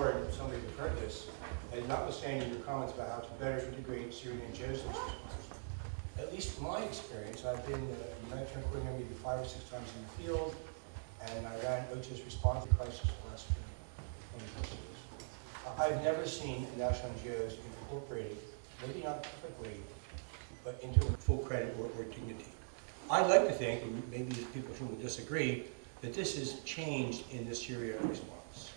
Somebody who's heard this, and notwithstanding your comments about how to better integrate Syrian NGOs in this response, at least from my experience, I've been humanitarian coordinator maybe 5 or 6 times in the field, and I ran WHS response to crisis for the last 20 years. I've never seen national NGOs incorporated, maybe not perfectly, but into full credit or dignity. I'd like to think, and maybe people who would disagree, that this has changed in the Syria response.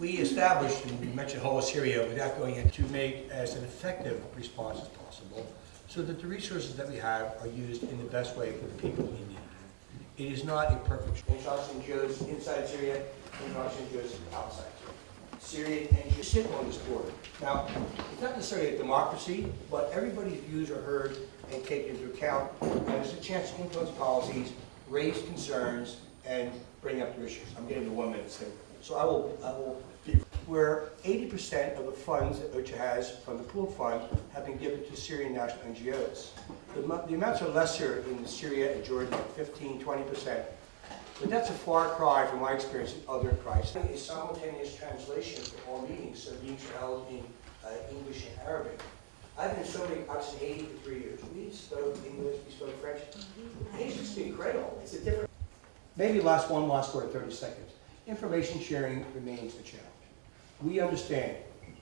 We established, and we mentioned whole of Syria without going into make as an effective response as possible, so that the resources that we have are used in the best way for the people in need. It is not a perfect international NGOs inside Syria, international NGOs outside Syria. Syrian NGOs sit on this border. Now, it's not necessarily a democracy, but everybody's views are heard and taken into account, and there's a chance to influence policies, raise concerns, and bring up the issues. I'm getting to 1 minute soon. So I will be where 80% of the funds that OCHA has from the pooled fund have been given to Syrian national NGOs. The amounts are lesser in Syria and Jordan, like 15, 20%. But that's a far cry from my experience in other crises. A simultaneous translation for all meetings, so meetings are held in English and Arabic. I've been so many, I was in Haiti for 3 years. We spoke English, we spoke French. Haiti's just incredible. It's a different. Maybe last word, 30 seconds. Information sharing remains a challenge. We understand,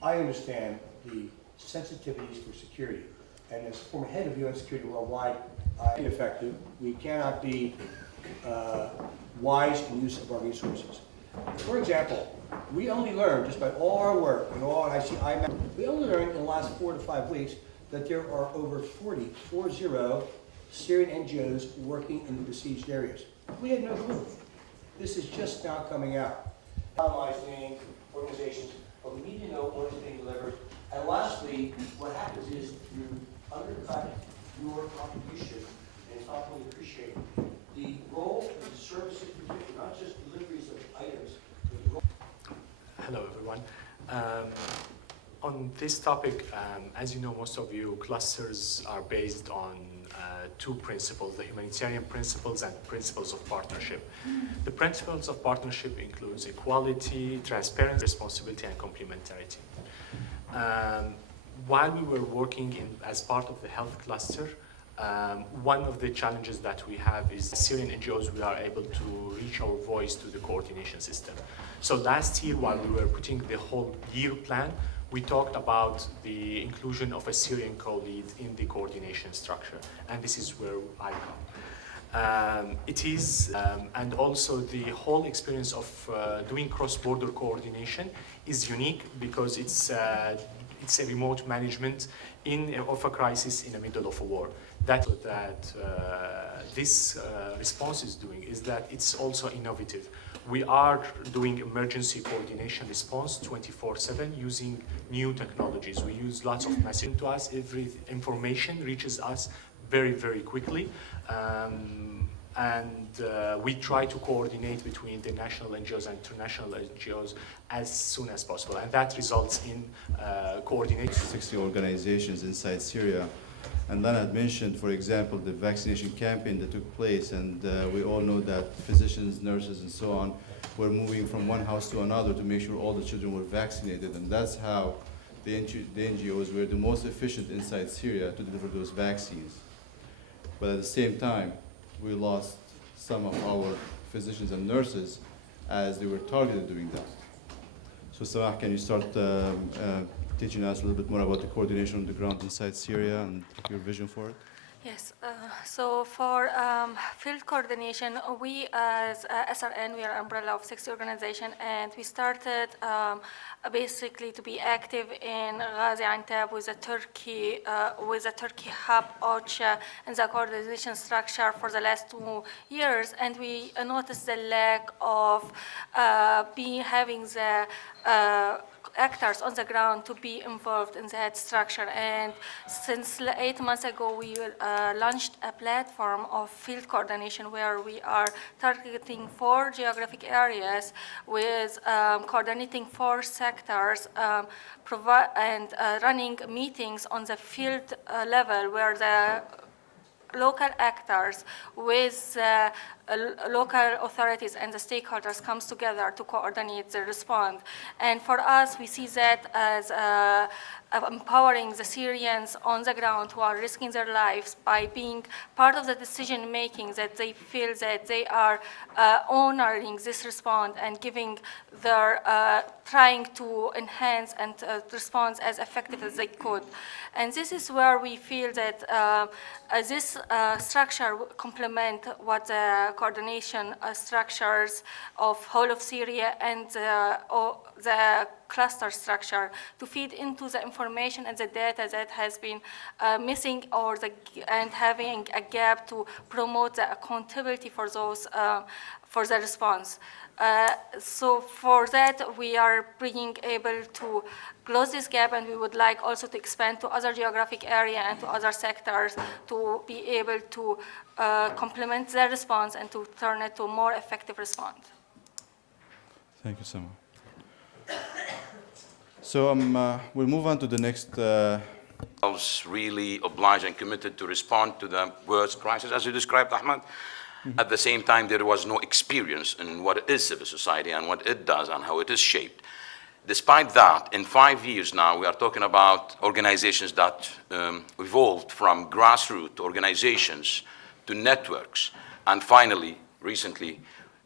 I understand the sensitivities for security. And as former head of UN security worldwide, ineffective. We cannot be wise in use of our resources. For example, we only learned, just by all our work and all ICI, we only learned in the last 4 to 5 weeks that there are over 40 Syrian NGOs working in the besieged areas. We had no clue. This is just now coming out. Analyzing organizations, but we need to know what is being delivered. And lastly, what happens is you undercut your contribution, and it's not fully appreciated. The role of the services, not just deliveries of items, but the role. Hello, everyone. On this topic, as you know, most of you, clusters are based on 2 principles, the humanitarian principles and principles of partnership. The principles of partnership includes equality, transparency, responsibility, and complementarity. While we were working as part of the health cluster, one of the challenges that we have is Syrian NGOs, we are able to reach our voice to the coordination system. So last year, while we were putting the whole year plan, we talked about the inclusion of a Syrian co-lead in the coordination structure, and this is where I come. And also the whole experience of doing cross-border coordination is unique because it's a remote management of a crisis in the middle of a war. That's what this response is doing, is that it's also innovative. We are doing emergency coordination response 24/7 using new technologies. We use lots of messaging to us. Every information reaches us very, very quickly. We try to coordinate between the national NGOs and international NGOs as soon as possible. And that results in coordination. 60 organizations inside Syria. And Leonard mentioned, for example, the vaccination campaign that took place, and we all know that physicians, nurses, and so on were moving from one house to another to make sure all the children were vaccinated, and that's how the NGOs were the most efficient inside Syria to deliver those vaccines. But at the same time, we lost some of our physicians and nurses as they were targeted doing that. So Samah, can you start teaching us a little bit more about the coordination on the ground inside Syria and your vision for it? Yes, so for field coordination, we as SRN, we are umbrella of 60 organizations, and we started basically to be active in Gaziantep with a Turkey hub, OCHA, and the coordination structure for the last 2 years, and we noticed the lack of having the actors on the ground to be involved in that structure. And since 8 months ago, we launched a platform of field coordination where we are targeting 4 geographic areas with coordinating 4 sectors, and running meetings on the field level where the local actors with local authorities and the stakeholders comes together to coordinate the response. And for us, we see that as empowering the Syrians on the ground who are risking their lives by being part of the decision making, that they feel that they are honoring this response and giving their trying to enhance and respond as effective as they could. And this is where we feel that this structure complement what the coordination structures of whole of Syria and the cluster structure to feed into the information and the data that has been missing and having a gap to promote the accountability for those for the response. So for that, we are being able to close this gap, and we would like also to expand to other geographic area and to other sectors to be able to complement their response and to turn it to a more effective response. Thank you, Sama. So we'll move on to the next. Really obliged and committed to respond to the worst crisis, as you described, Ahmed. At the same time, there was no experience in what is civil society and what it does and how it is shaped. Despite that, in 5 years now, we are talking about organizations that evolved from grassroots organizations to networks, and finally, recently,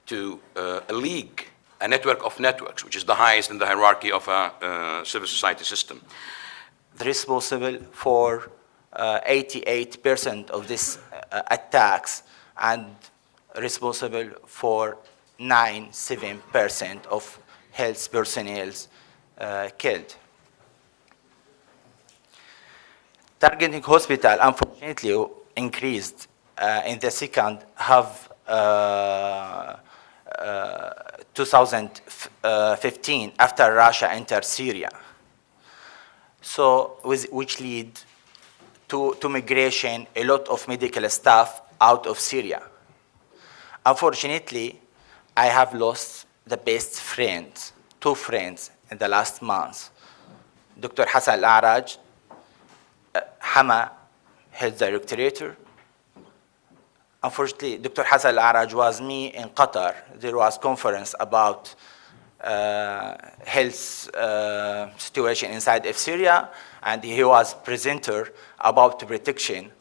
to a league, a network of networks, which is the highest in the hierarchy of a civil society system. Responsible for 88% of these attacks and responsible for 97% of health personnel killed. Targeting hospital, unfortunately, increased in the second half 2015 after Russia entered Syria. So, which lead to migration, a lot of medical staff out of Syria. Unfortunately, I have lost the best friends, 2 friends in the last month. Dr. Hassan Al-Araj, Hama, health director. Unfortunately, Dr. Hassan Al-Araj was me in Qatar. There was conference about health situation inside of Syria, and he was presenter about protection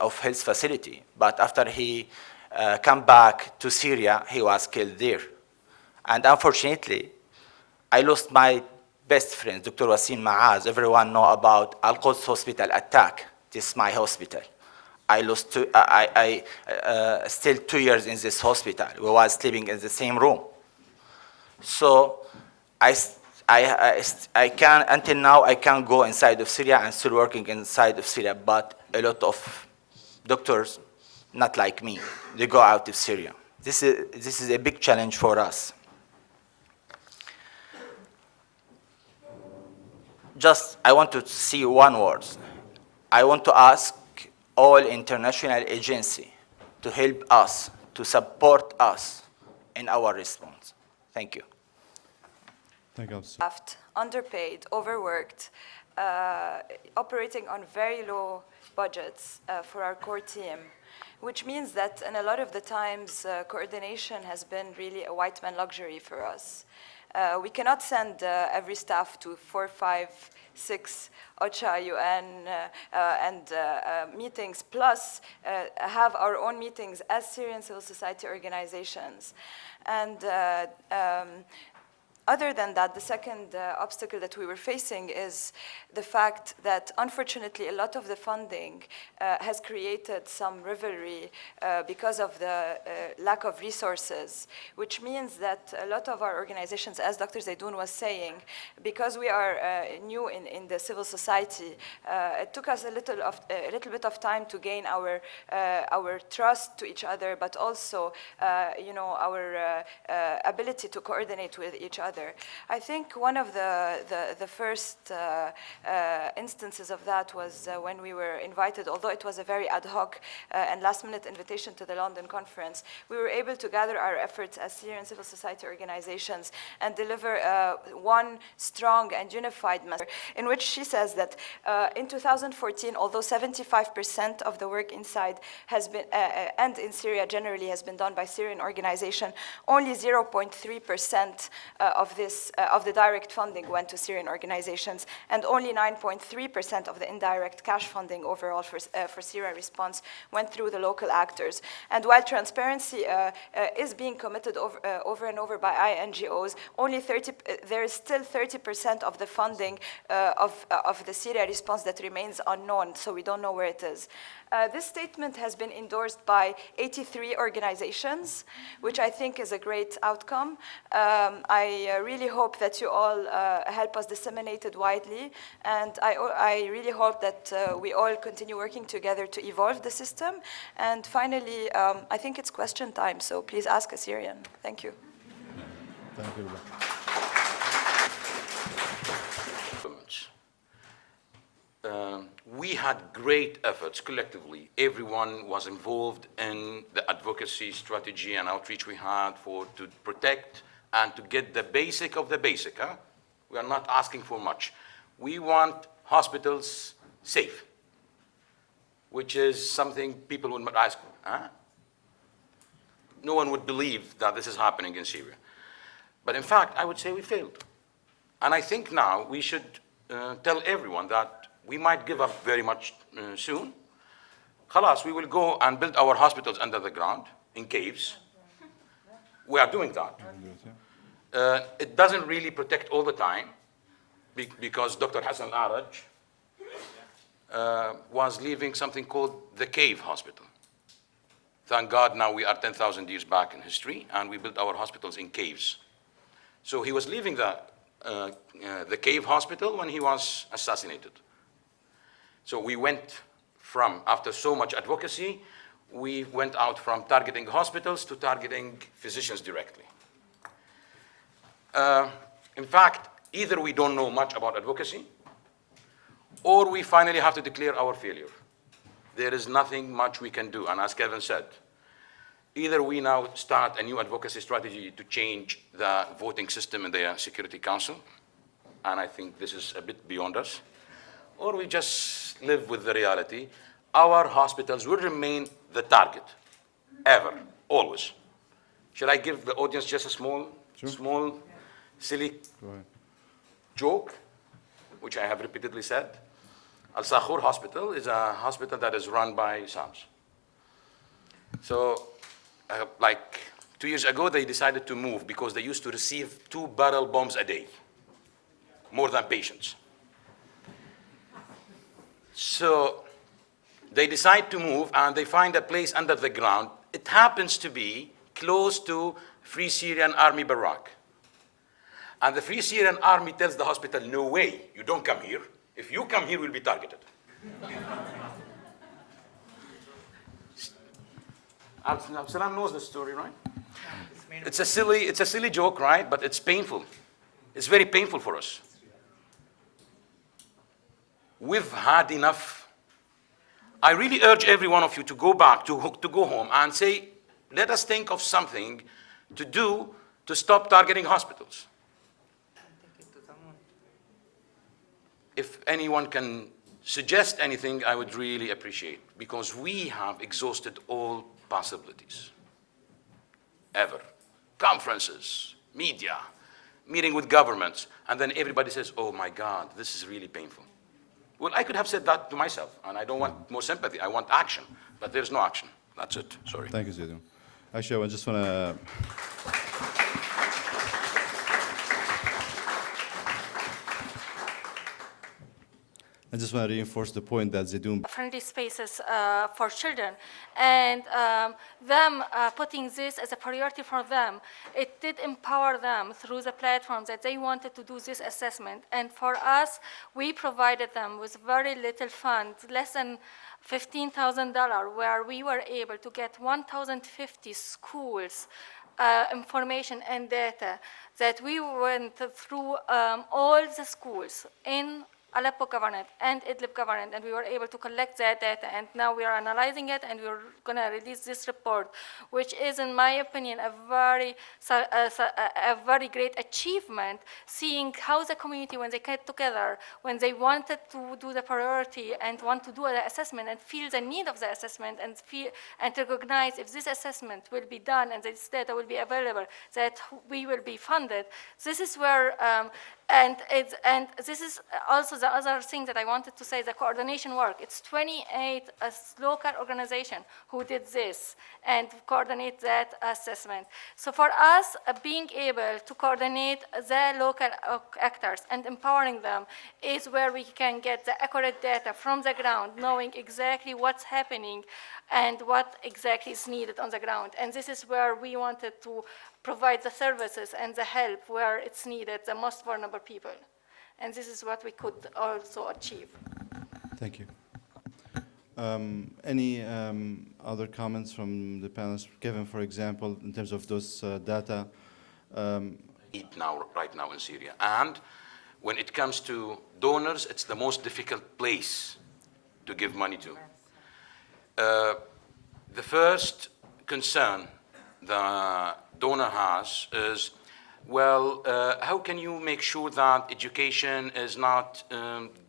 of health facility. But after he come back to Syria, he was killed there. And unfortunately, I lost my best friend, Dr. Wasim Maaz. Everyone know about Al-Quds hospital attack. This is my hospital. I lost still 2 years in this hospital. We was sleeping in the same room. So I can, until now, I can't go inside of Syria and still working inside of Syria, but a lot of doctors, not like me, they go out of Syria. This is a big challenge for us. Just, I want to see one word. I want to ask all international agencies to help us, to support us in our response. Thank you. Thank you. Staffed, underpaid, overworked, operating on very low budgets for our core team, which means that in a lot of the times, coordination has been really a white man luxury for us. We cannot send every staff to 4, 5, 6 OCHA, UN, and meetings, plus have our own meetings as Syrian civil society organizations. And other than that, the second obstacle that we were facing is the fact that, unfortunately, a lot of the funding has created some rivalry because of the lack of resources, which means that a lot of our organizations, as Dr. Zaidoun was saying, because we are new in the civil society, it took us a little bit of time to gain our trust to each other, but also, our ability to coordinate with each other. other. I think one of the first instances of that was when we were invited, although it was a very ad hoc and last-minute invitation to the London conference, we were able to gather our efforts as Syrian civil society organizations and deliver one strong and unified message in which she says that in 2014, although 75% of the work inside has been, and in Syria generally has been done by Syrian organization, only 0.3% of the direct funding went to Syrian organizations, and only 9.3% of the indirect cash funding overall for Syria response went through the local actors. And while transparency is being committed over and over by NGOs, only there is still 30% of the funding of the Syria response that remains unknown, so we don't know where it is. This statement has been endorsed by 83 organizations, which I think is a great outcome. I really hope that you all help us disseminate it widely, and I really hope that we all continue working together to evolve the system. And finally, I think it's question time, so please ask a Syrian. Thank you. Thank you. We had great efforts collectively. Everyone was involved in the advocacy strategy and outreach we had to protect and to get the basic of the basic. We are not asking for much. We want hospitals safe, which is something people would ask. No one would believe that this is happening in Syria. But in fact, I would say we failed. And I think now we should tell everyone that we might give up very much soon. Khalas, we will go and build our hospitals under the ground, in caves. We are doing that. It doesn't really protect all the time, because Dr. Hassan Araj was leaving something called the cave hospital. Thank God now we are 10,000 years back in history, and we built our hospitals in caves. So he was leaving the cave hospital when he was assassinated. So we went from, after so much advocacy, we went out from targeting hospitals to targeting physicians directly. In fact, either we don't know much about advocacy, or we finally have to declare our failure. There is nothing much we can do, and as Kevin said, either we now start a new advocacy strategy to change the voting system in the Security Council, and I think this is a bit beyond us, or we just live with the reality. Our hospitals will remain the target, ever, always. Should I give the audience just a small, silly joke, which I have repeatedly said? Al-Sakhur Hospital is a hospital that is run by SAMS. So, like 2 years ago, they decided to move because they used to receive 2 barrel bombs a day, more than patients. So they decide to move, and they find a place under the ground. It happens to be close to Free Syrian Army barrack. And the Free Syrian Army tells the hospital, no way, you don't come here. If you come here, we'll be targeted. Absalam knows the story, right? It's a silly joke, right? But it's painful. It's very painful for us. We've had enough. I really urge every one of you to go back, to go home and say, let us think of something to do to stop targeting hospitals. If anyone can suggest anything, I would really appreciate, because we have exhausted all possibilities, ever. Conferences, media, meeting with governments, and then everybody says, oh my God, this is really painful. Well, I could have said that to myself, and I don't want more sympathy, I want action, but there's no action. That's it, sorry. Thank you, Zidou. Actually, I just want to... I just want to reinforce the point that Zidou... Friendly spaces for children, and them putting this as a priority for them, it did empower them through the platforms that they wanted to do this assessment. And for us, we provided them with very little funds, less than $15,000, where we were able to get 1,050 schools information and data that we went through all the schools in Aleppo Governorate and Idlib Governorate, and we were able to collect that data, and now we are analyzing it, and we're going to release this report, which is, in my opinion, a very great achievement, seeing how the community, when they get together, when they wanted to do the priority and want to do the assessment and feel the need of the assessment and recognize if this assessment will be done and this data will be available, that we will be funded. This is where and this is also the other thing that I wanted to say, the coordination work. It's 28 local organizations who did this and coordinate that assessment. So for us, being able to coordinate the local actors and empowering them is where we can get the accurate data from the ground, knowing exactly what's happening and what exactly is needed on the ground. And this is where we wanted to provide the services and the help where it's needed, the most vulnerable people. And this is what we could also achieve. Thank you. Any other comments from the panelists? Kevin, for example, in terms of those data? Right now in Syria. And when it comes to donors, it's the most difficult place to give money to. The first concern the donor has is, well, how can you make sure that education is not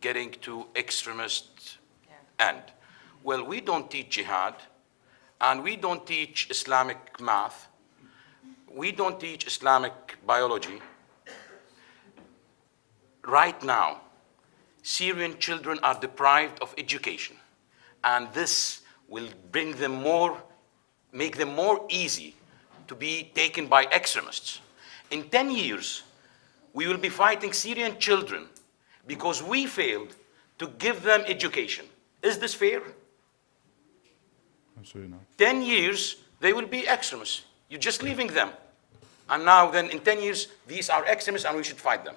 getting to extremist end? Well, we don't teach jihad, and we don't teach Islamic math. We don't teach Islamic biology. Right now, Syrian children are deprived of education, and this will bring them more, make them more easy to be taken by extremists. In 10 years, we will be fighting Syrian children because we failed to give them education. Is this fair? Absolutely not. 10 years, they will be extremists. You're just leaving them. And now then, in 10 years, these are extremists and we should fight them.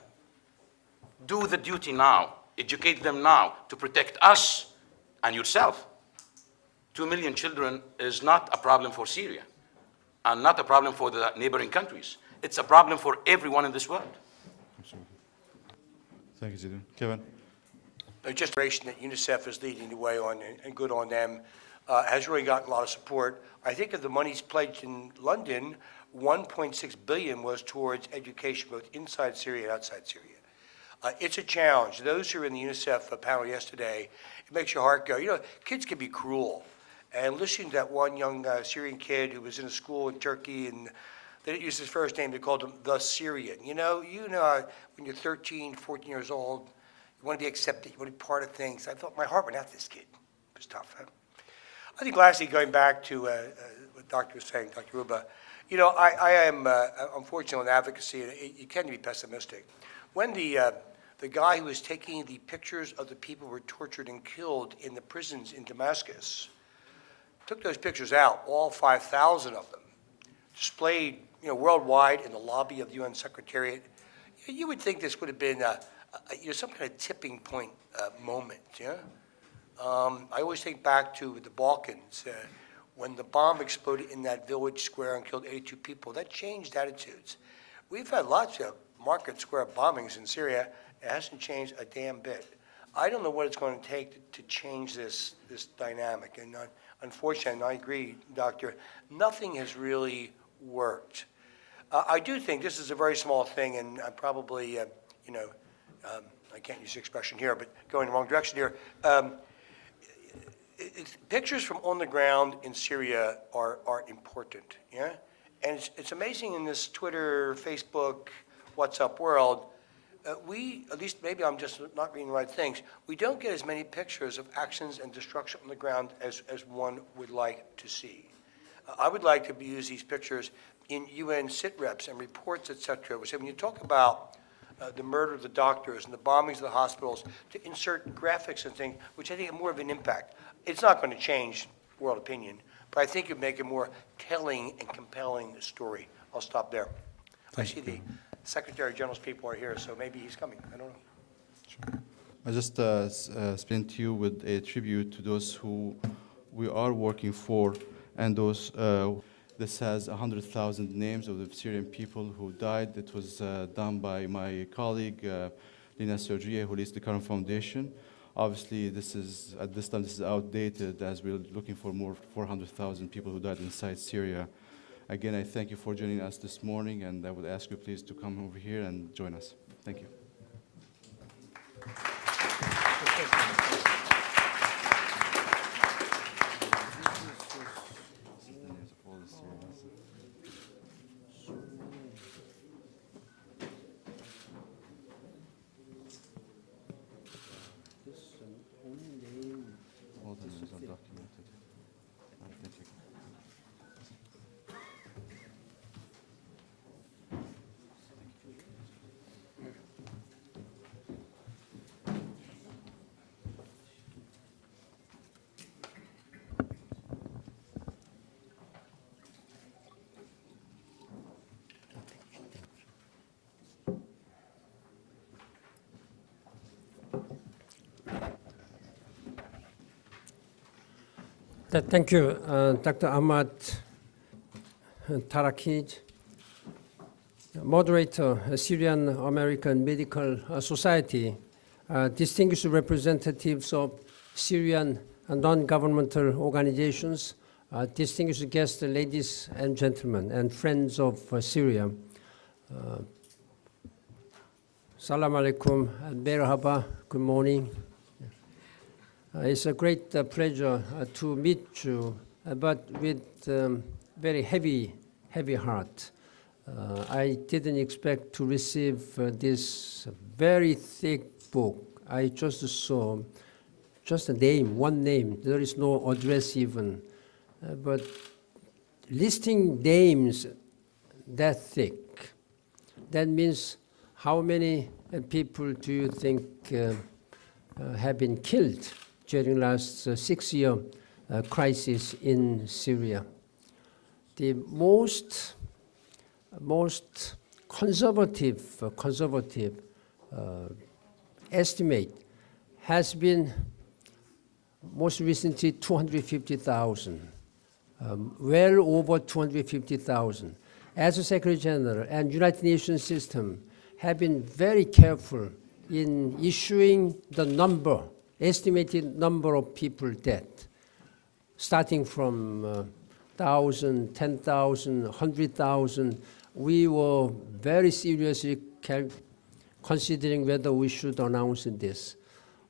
Do the duty now. Educate them now to protect us and yourself. 2 million children is not a problem for Syria and not a problem for the neighboring countries. It's a problem for everyone in this world. Absolutely. Thank you, Zidane. Kevin? Just a generation that UNICEF is leading the way on, and good on them, has really gotten a lot of support. I think of the monies pledged in London, 1.6 billion was towards education, both inside Syria and outside Syria. It's a challenge. Those who were in the UNICEF panel yesterday, it makes your heart go. You know, kids can be cruel. And listening to that one young Syrian kid who was in a school in Turkey, and they didn't use his first name, they called him the Syrian. You know when you're 13, 14 years old, you want to be accepted, you want to be part of things. I thought my heart went out to this kid. It was tough. Huh? I think lastly, going back to what the doctor was saying, Dr. Ruba, you know, I am, unfortunately, in advocacy, and you can be pessimistic. When the guy who was taking the pictures of the people who were tortured and killed in the prisons in Damascus took those pictures out, all 5,000 of them, displayed, you know, worldwide in the lobby of the UN Secretariat, you would think this would have been you know, some kind of tipping point moment. Yeah. I always think back to the Balkans when the bomb exploded in that village square and killed 82 people. That changed attitudes. We've had lots of market square bombings in Syria. It hasn't changed a damn bit. I don't know what it's going to take to change this dynamic. And unfortunately, and I agree, Doctor, nothing has really worked. I do think this is a very small thing, and I probably, you know, I can't use the expression here, but going the wrong direction here. Pictures from on the ground in Syria are important, yeah? And it's amazing in this Twitter, Facebook, WhatsApp world, we, at least maybe I'm just not reading the right things, we don't get as many pictures of actions and destruction on the ground as one would like to see. I would like to use these pictures in UN sit-reps and reports, et cetera. So when you talk about the murder of the doctors and the bombings of the hospitals, to insert graphics and things, which I think have more of an impact. It's not going to change world opinion, but I think it would make a more telling and compelling story. I'll stop there. I see the Secretary General's people are here, so maybe he's coming. I don't know. Sure. I just spent to you with a tribute to those who we are working for and those This has 100,000 names of the Syrian people who died. It was done by my colleague, Lina Sergia, who leads the current foundation. Obviously, at this time, this is outdated, as we're looking for more 400,000 people who died inside Syria. Again, I thank you for joining us this morning, and I would ask you please to come over here and join us. Thank you. All the names are documented. Thank you. Thank you, Dr. Ahmad Tarakij, moderator, Syrian American Medical Society, distinguished representatives of Syrian non-governmental organizations, distinguished guests, ladies and gentlemen, and friends of Syria. Salam alaikum, merhaba, good morning. It's a great pleasure to meet you, but with very heavy heart. I didn't expect to receive this very thick book. I just saw just a name, one name. There is no address even. But listing names that thick, that means how many people do you think have been killed during last 6-year crisis in Syria? The most conservative estimate has been most recently 250,000, well over 250,000. As a Secretary General and United Nations system have been very careful in issuing the number, estimated number of people dead, starting from 1,000, 10,000, 100,000. We were very seriously considering whether we should announce this.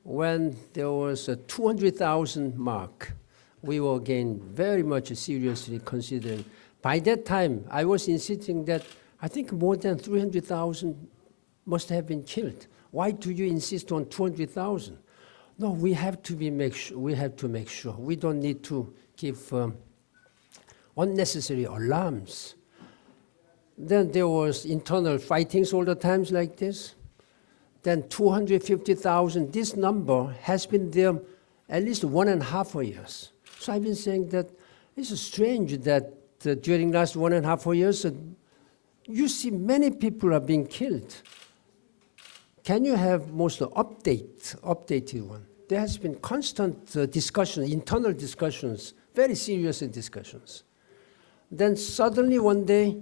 When there was a 200,000 mark, we were again very much seriously considering. By that time, I was insisting that I think more than 300,000 must have been killed. Why do you insist on 200,000? No, we have to make sure. We don't need to give unnecessary alarms. Then there was internal fightings all the times like this. Then 250,000, this number has been there at least 1.5 years. So I've been saying that it's strange that during last 1.5 years, you see many people are being killed. Can you have most updated one? There has been constant discussion, internal discussions, very serious discussions. Then suddenly one day,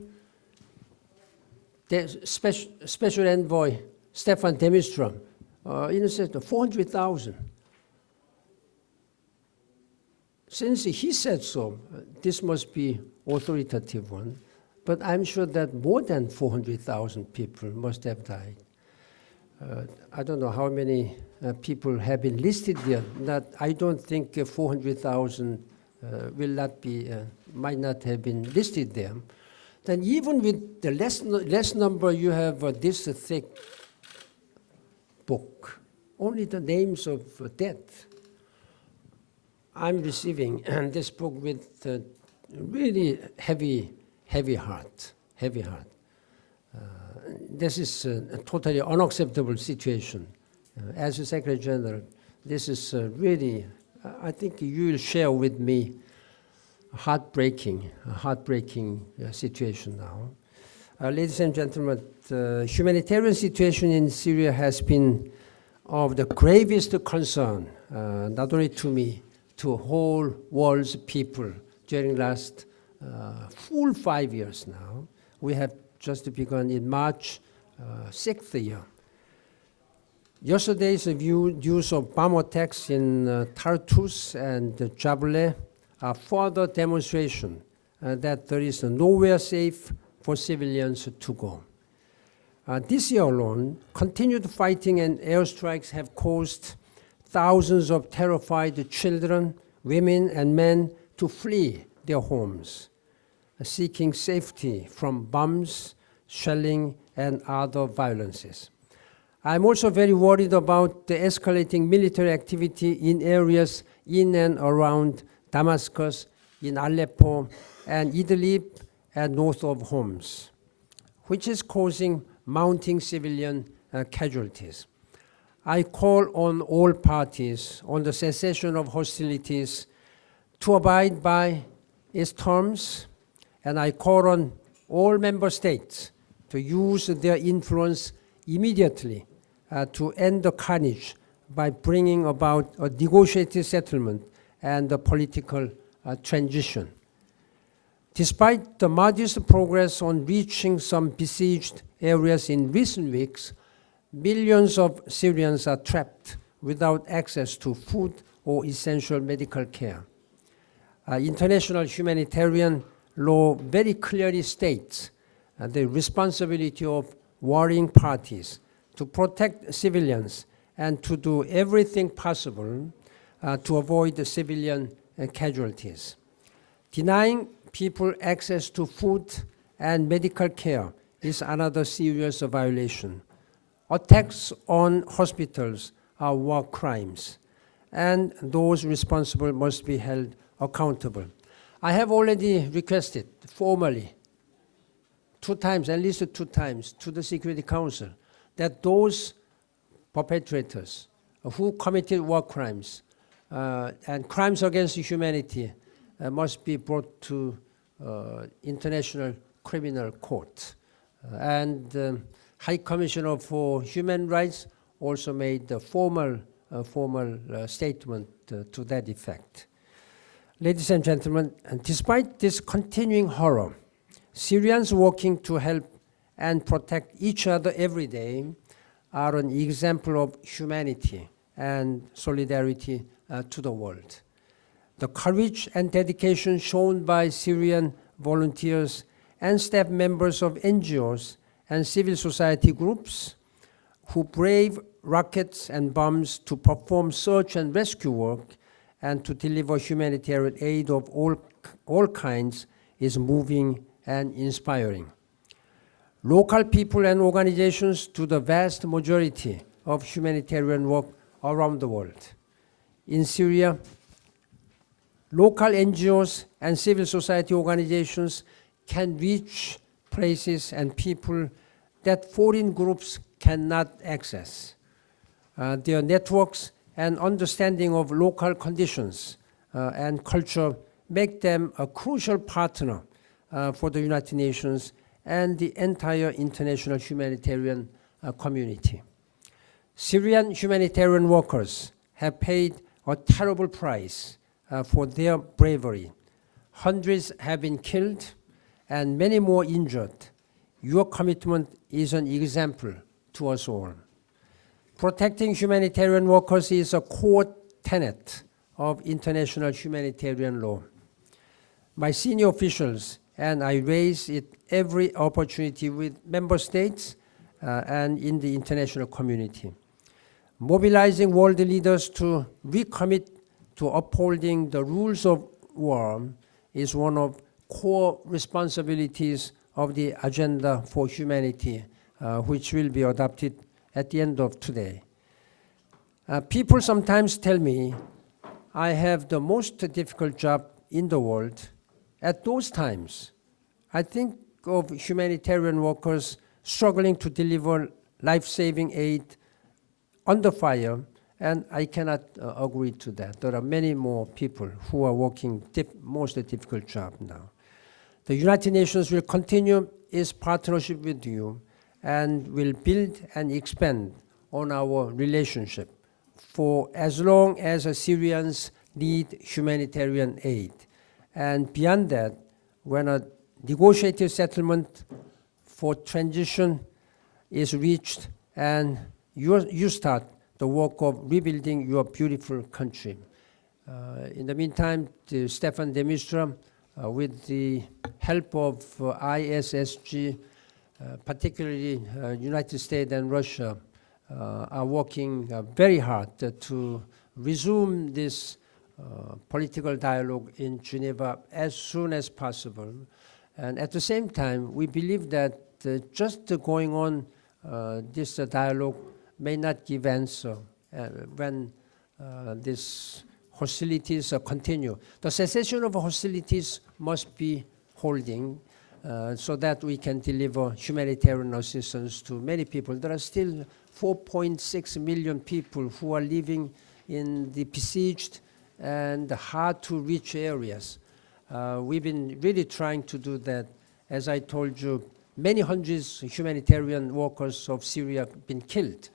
the special envoy, Stefan de Mistura, said 400,000. Since he said so, this must be authoritative one, but I'm sure that more than 400,000 people must have died. I don't know how many people have been listed there. I don't think 400,000 might not have been listed there. Then even with the less number, you have this thick book, only the names of death. I'm receiving this book with really heavy heart. This is a totally unacceptable situation. As a Secretary General, this is really, I think you will share with me a heartbreaking situation now. Ladies and gentlemen, the humanitarian situation in Syria has been of the gravest concern, not only to me, to whole world's people during last full 5 years now. We have just begun in March, 6th year. Yesterday's use of bomb attacks in Tartus and Jableh are further demonstration that there is nowhere safe for civilians to go. This year alone, continued fighting and airstrikes have caused thousands of terrified children, women, and men to flee their homes, seeking safety from bombs, shelling, and other violences. I'm also very worried about the escalating military activity in areas in and around Damascus, in Aleppo, and Idlib, and north of Homs, which is causing mounting civilian casualties. I call on all parties on the cessation of hostilities to abide by its terms, and I call on all member states to use their influence immediately to end the carnage by bringing about a negotiated settlement and a political transition. Despite the modest progress on reaching some besieged areas in recent weeks, millions of Syrians are trapped without access to food or essential medical care. International humanitarian law very clearly states the responsibility of warring parties to protect civilians and to do everything possible to avoid the civilian casualties. Denying people access to food and medical care is another serious violation. Attacks on hospitals are war crimes, and those responsible must be held accountable. I have already requested formally 2 times, at least 2 times, to the Security Council that those perpetrators who committed war crimes and crimes against humanity must be brought to International Criminal Court. And High Commissioner for Human Rights also made a formal statement to that effect. Ladies and gentlemen, and despite this continuing horror, Syrians working to help and protect each other every day are an example of humanity and solidarity to the world. The courage and dedication shown by Syrian volunteers and staff members of NGOs and civil society groups who brave rockets and bombs to perform search and rescue work and to deliver humanitarian aid of all kinds is moving and inspiring. Local people and organizations do the vast majority of humanitarian work around the world. In Syria, local NGOs and civil society organizations can reach places and people that foreign groups cannot access. Their networks and understanding of local conditions and culture make them a crucial partner for the United Nations and the entire international humanitarian community. Syrian humanitarian workers have paid a terrible price for their bravery. Hundreds have been killed and many more injured. Your commitment is an example to us all. Protecting humanitarian workers is a core tenet of international humanitarian law. My senior officials and I raise it every opportunity with member states and in the international community. Mobilizing world leaders to recommit to upholding the rules of war is one of core responsibilities of the Agenda for Humanity, which will be adopted at the end of today. People sometimes tell me I have the most difficult job in the world. At those times, I think of humanitarian workers struggling to deliver life-saving aid under fire, and I cannot agree to that. There are many more people who are working most difficult job now. The United Nations will continue its partnership with you and will build and expand on our relationship for as long as Syrians need humanitarian aid. And beyond that, when a negotiated settlement for transition is reached and you start the work of rebuilding your beautiful country. In the meantime, Stefan de Mistura, with the help of ISSG, particularly United States and Russia, are working very hard to resume this political dialogue in Geneva as soon as possible. And at the same time, we believe that just going on this dialogue may not give answer when these hostilities continue. The cessation of hostilities must be holding so that we can deliver humanitarian assistance to many people. There are still 4.6 million people who are living in the besieged and hard to reach areas. We've been really trying to do that. As I told you, many hundreds of humanitarian workers of Syria have been killed.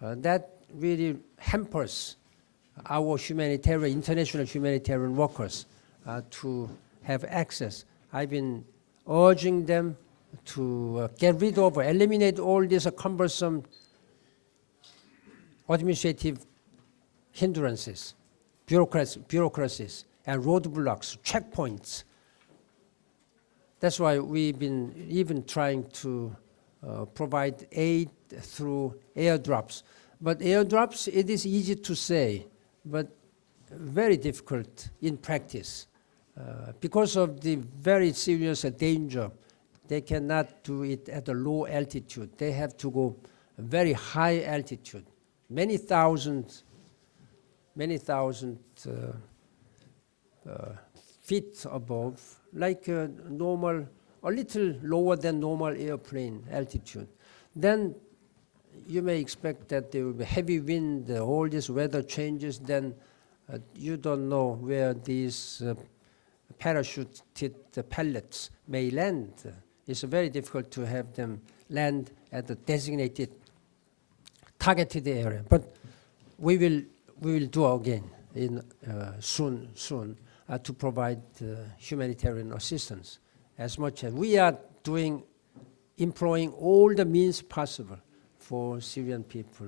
That really hampers our humanitarian, international humanitarian workers to have access. I've been urging them to get rid of or eliminate all these cumbersome administrative hindrances, bureaucracies, and roadblocks, checkpoints. That's why we've been even trying to provide aid through airdrops. But airdrops, it is easy to say, but very difficult in practice. Because of the very serious danger, they cannot do it at a low altitude. They have to go very high altitude, many thousand feet above, like a little lower than normal airplane altitude. Then you may expect that there will be heavy wind, all these weather changes, then you don't know where these parachuted pellets may land. It's very difficult to have them land at the designated, targeted area. But we will do again soon to provide humanitarian assistance as much as we are doing, employing all the means possible for Syrian people.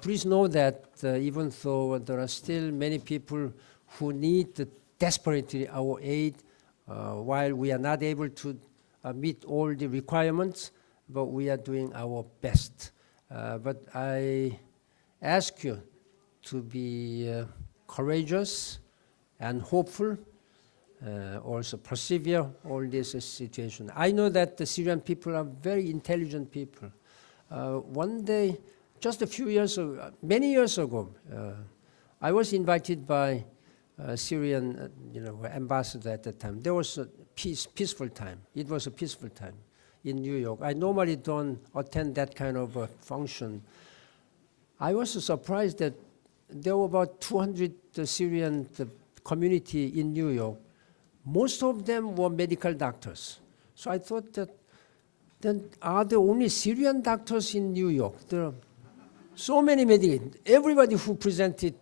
Please know that even though there are still many people who need desperately our aid, while we are not able to meet all the requirements, but we are doing our best. But I ask you to be courageous and hopeful, also persevere all this situation. I know that the Syrian people are very intelligent people. One day, just a few years ago, many years ago, I was invited by Syrian ambassador at the time. There was a peaceful time. It was a peaceful time in New York. I normally don't attend that kind of function. I was surprised that there were about 200 Syrian community in New York. Most of them were medical doctors. So I thought that, then are there only Syrian doctors in New York? There are so many medical, everybody who presented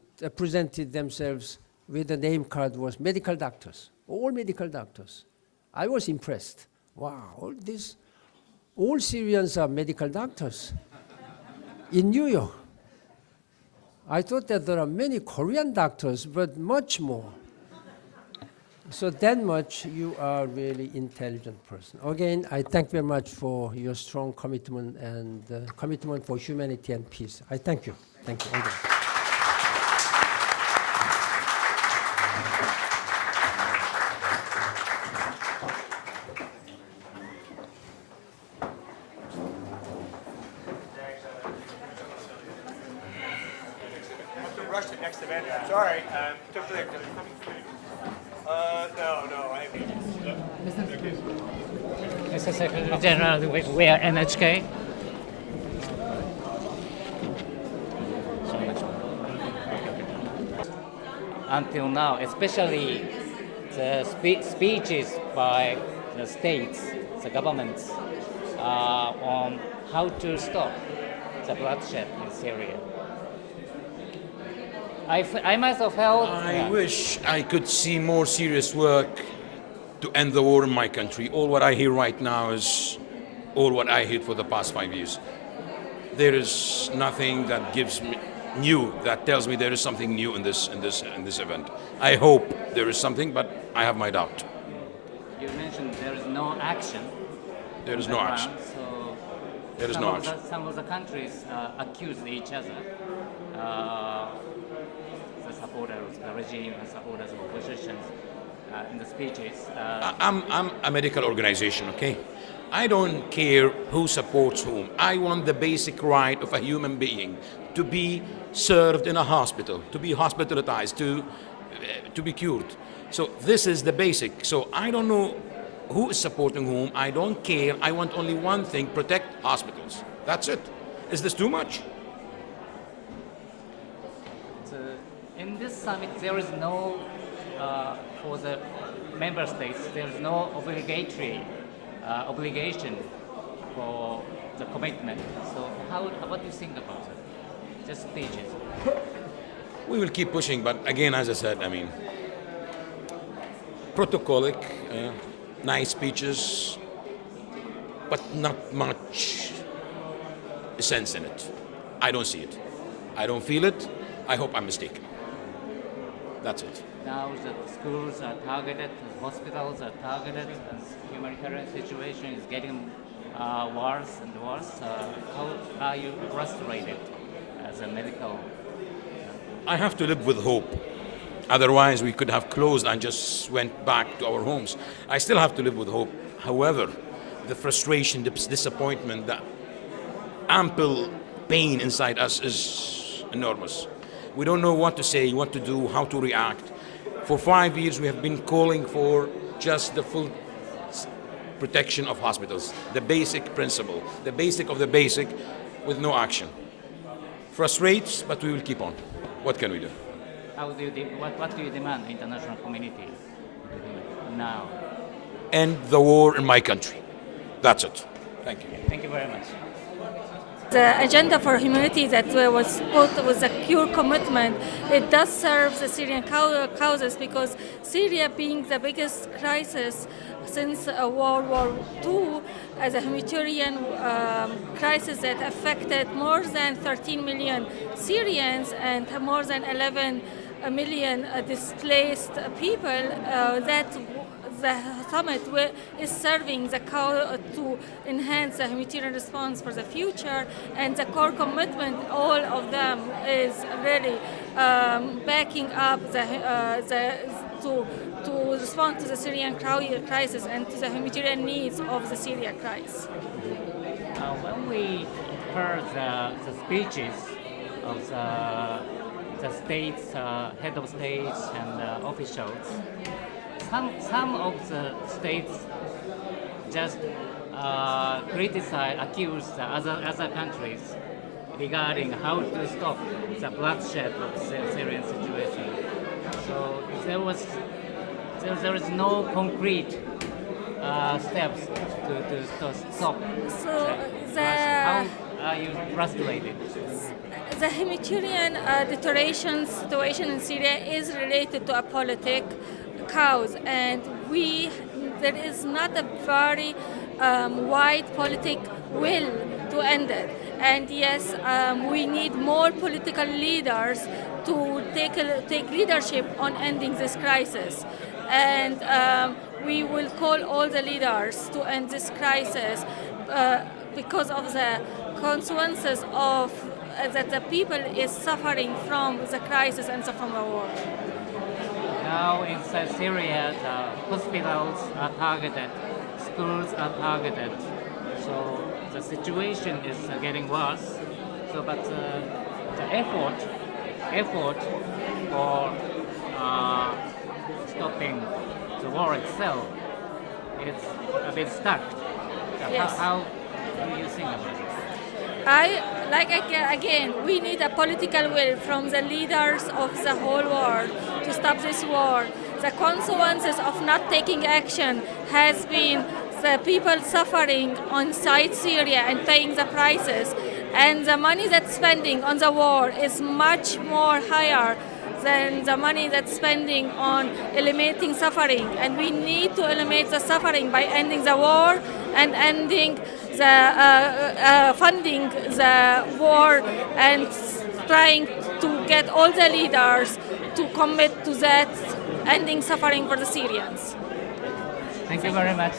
themselves with a name card was medical doctors, all medical doctors. I was impressed. Wow, all Syrians are medical doctors in New York. I thought that there are many Korean doctors, but much more. So that much you are really intelligent person. Again, I thank very much for your strong commitment and commitment for humanity and peace. I thank you. Thank you. Again. Rush to next event. Sorry, took the. Mr. Secretary General, we are NHK. Until now, especially the speeches by the states, the governments, on how to stop the bloodshed in Syria. I myself held... I wish I could see more serious work to end the war in my country. All what I hear right now is all what I heard for the past 5 years. There is nothing that gives me new, that tells me there is something new in this event. I hope there is something, but I have my doubt. You mentioned there is no action. There is on no the action. ground, So There is no action. Some of the countries accuse each other, the supporters of the regime and supporters of opposition in the speeches. I'm a medical organization, okay? I don't care who supports whom. I want the basic right of a human being to be served in a hospital, to be hospitalized, to be cured. So this is the basic. So I don't know who is supporting whom. I don't care. I want only one thing: protect hospitals. That's it. Is this too much? So in this summit, there is no, for the member states, there is no obligatory obligation for the commitment. So what do you think about it? Just stages. We will keep pushing, but again, as I said, I mean, protocolic, nice speeches, but not much sense in it. I don't see it. I don't feel it. I hope I'm mistaken. That's it. Now the schools are targeted, the hospitals are targeted, and humanitarian situation is getting worse and worse. How are you frustrated as a medical? I have to live with hope. Otherwise, we could have closed and just went back to our homes. I still have to live with hope. However, the frustration, the disappointment, the ample pain inside us is enormous. We don't know what to say, what to do, how to react. For 5 years, we have been calling for just the full protection of hospitals, the basic principle, the basic of the basic, with no action. Frustrates, but we will keep on. What can we do? What do you demand, international community, now? End the war in my country. That's it. Thank you. Thank you very much. The agenda for humanity that was put with a pure commitment, it does serve the Syrian causes, because Syria being the biggest crisis since World War II, as a humanitarian crisis that affected more than 13 million Syrians and more than 11 million displaced people, that the summit is serving the cause to enhance the humanitarian response for the future, and the core commitment, all of them, is really backing up to respond to the Syrian crisis and to the humanitarian needs of the Syrian crisis. When we heard the speeches of the states, head of states and officials, some of the states just accuse the other countries regarding how to stop the bloodshed of the Syrian situation. So there is no concrete steps to stop. So How are you frustrated? the humanitarian deterioration situation in Syria is related to a politic cause, and there is not a very wide politic will to end it. And yes, we need more political leaders to take leadership on ending this crisis. And we will call all the leaders to end this crisis because of the consequences of that the people is suffering from the crisis and from the war. Now inside Syria, the hospitals are targeted, schools are targeted, so the situation is getting worse. So, but the effort for stopping the war itself is a bit stuck. So Yes. How do you think about it? Again, we need a political will from the leaders of the whole world to stop this war. The consequences of not taking action has been the people suffering inside Syria and paying the prices, and the money that's spending on the war is much more higher than the money that's spending on eliminating suffering. And we need to eliminate the suffering by ending the war and ending the funding the war and trying to get all the leaders to commit to that ending suffering for the Syrians. Thank you very much.